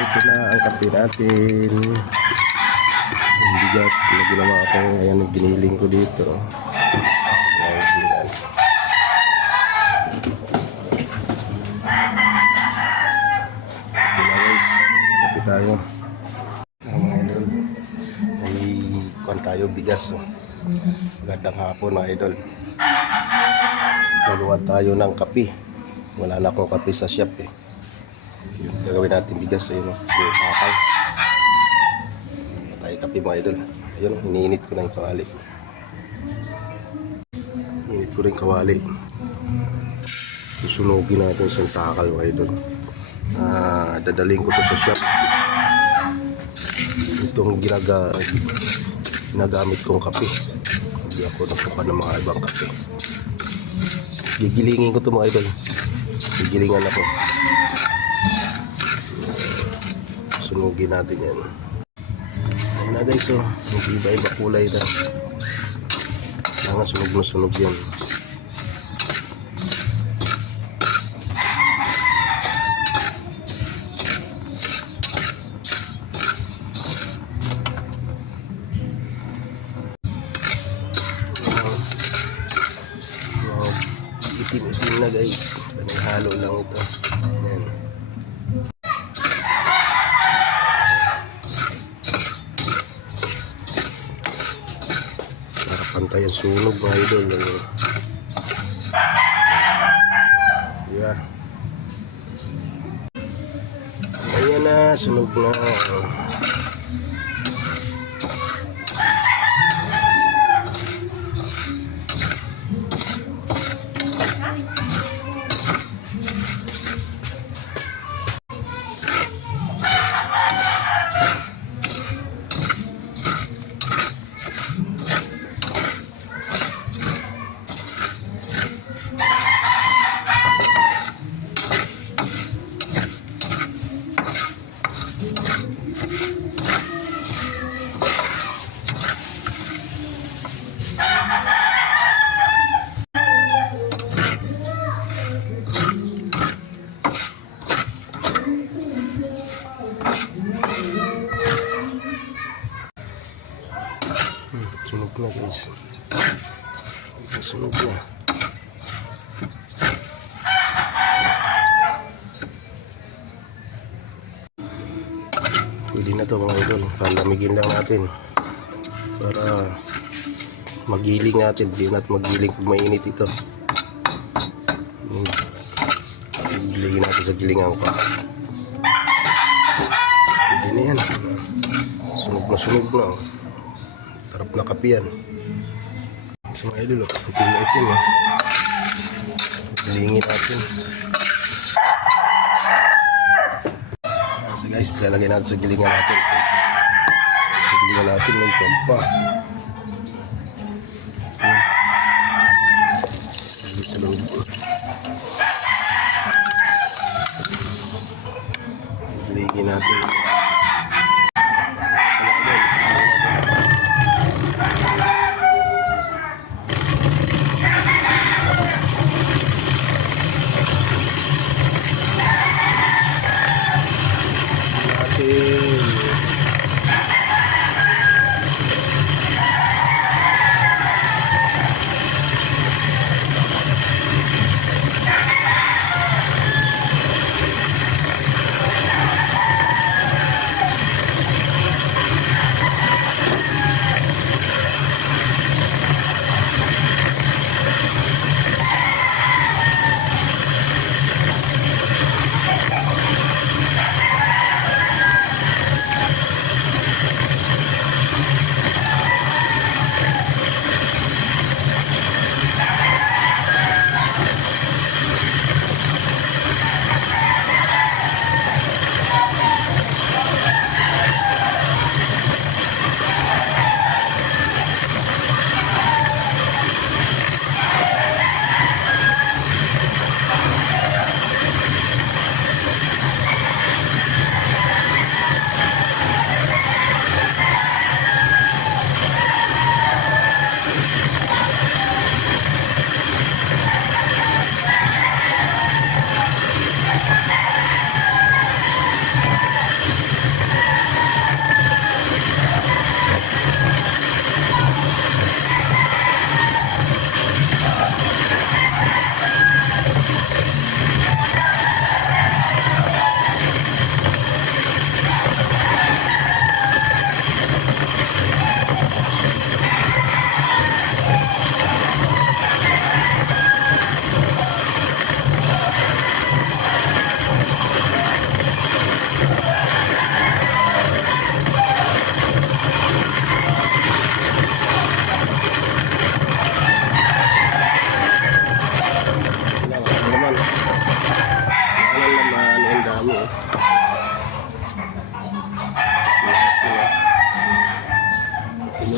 Ito na ang kape natin. Ang bigas na ginawa ko. Ayan, giniling ko dito. Ayan. Sige na guys, kape tayo. Mga idol, ay kuhan tayo bigas. Magandang hapon mga idol. Gagawa tayo ng kape. Wala na akong kape sa shop eh. Yung gagawin natin bigas ayun, so kakal tayo kape mga idol. Ayun, iniinit ko na yung kawali. Iniinit ko rin kawali. Susunugin natin isang takal mga idol. Dadaling ko to sa shop. Itong ginagamit kong kape. Hindi ako nagpukan ng mga ibang kape. Gigilingin ko to mga idol. Gigilingan ako. Sunugin natin yan. Ayan na guys, oh. Iba-iba kulay na. Kaya sunog na sunog yan. Itim-itim na guys. Halo lang ito. Ayan. Para pantay ang sunog mga idol. Yeah. Ayan na, sunog na. Sunog na guys. Sunog na. Pwede na to mga idol. Palamigin lang natin para magiling natin. Hindi natin magiling pag mainit ito. Gilingin natin sa gilingan pa. Pwede na yan. Sunog na. Sarap na kape yan. Sa mga idol, itim na itim. Gilingin natin. So guys, lalagay natin sa gilingan natin. Sa gilingan natin may pompa. Sa loob. Gilingin natin.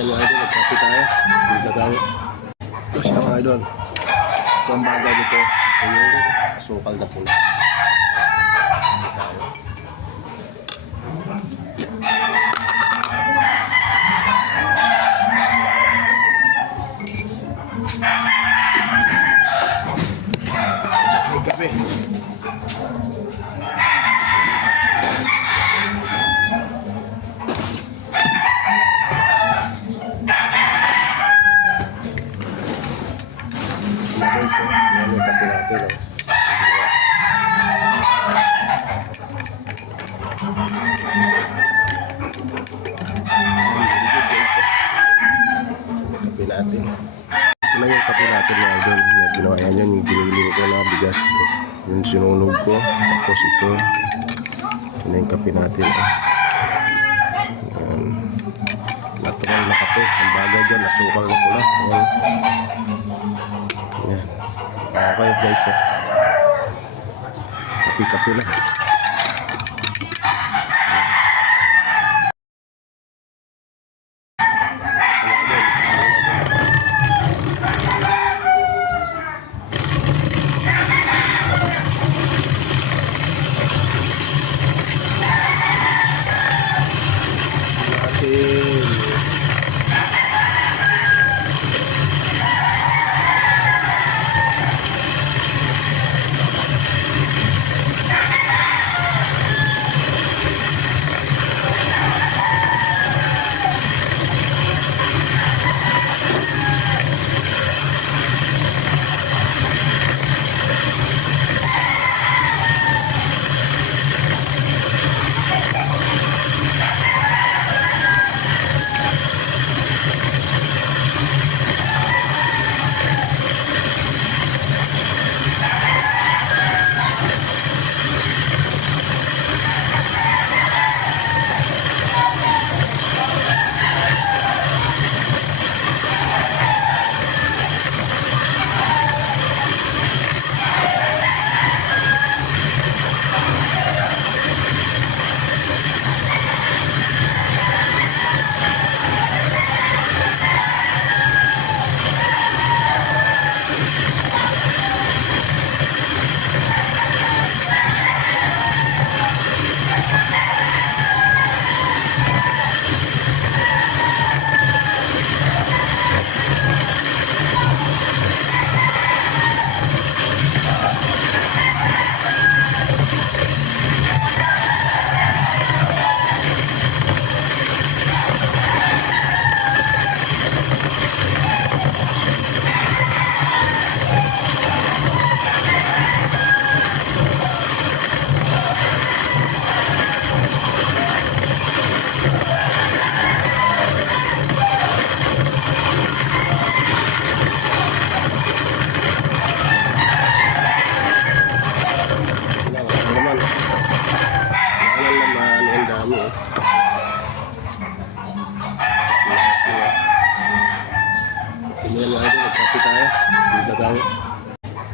Ayan mga idol, nagkapi tayo. Nagkagawa. Ito siya mga idol. Ito ang bagay dito. Ito yung asukal na pula. Tayo. May kape. Guys, yan yung kape natin. Kape natin. Ito na yung kape natin mga idol. Ginawa yan yun, yung giniling ko na bigas. Yung sinunog ko. Tapos ito. Ito na yung kape natin. Yan. Natural na kape. Ang bagay dyan, asukal na pula. Yan. Yan. Okay guys. Kape-kape na.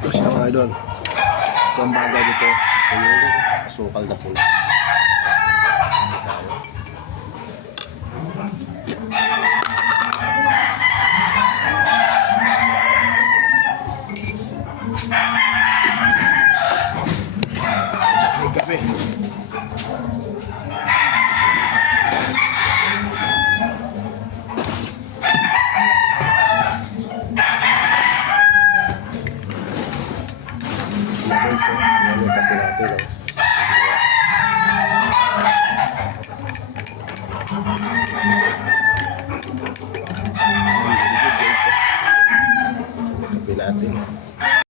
Ito siya mga idol. Ito ang bagay dito. Ito yung asukal na pula. Tayo. May kape. Guys, yan yung kape natin. Kape natin.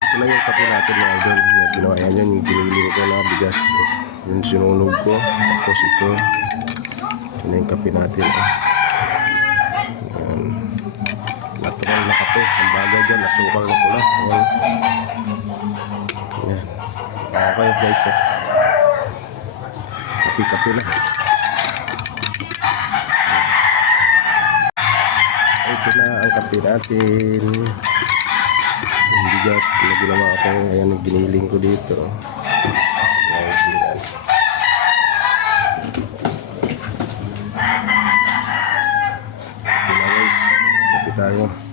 Ito na yung kape natin mga idol. Ginawa yan yun, yung giniling ko na bigas. Yung sinunog ko. Tapos ito. Ito na yung kape natin. Yan. Natural na kape. Ang bagay dyan, asukal na pula. Yan. Yan. Okay guys. Kape-kape na. Ito na ang kape natin. Yung bigas na ginawa ko. Ayan, giniling ko dito. Ayan. Ito na guys. tayo.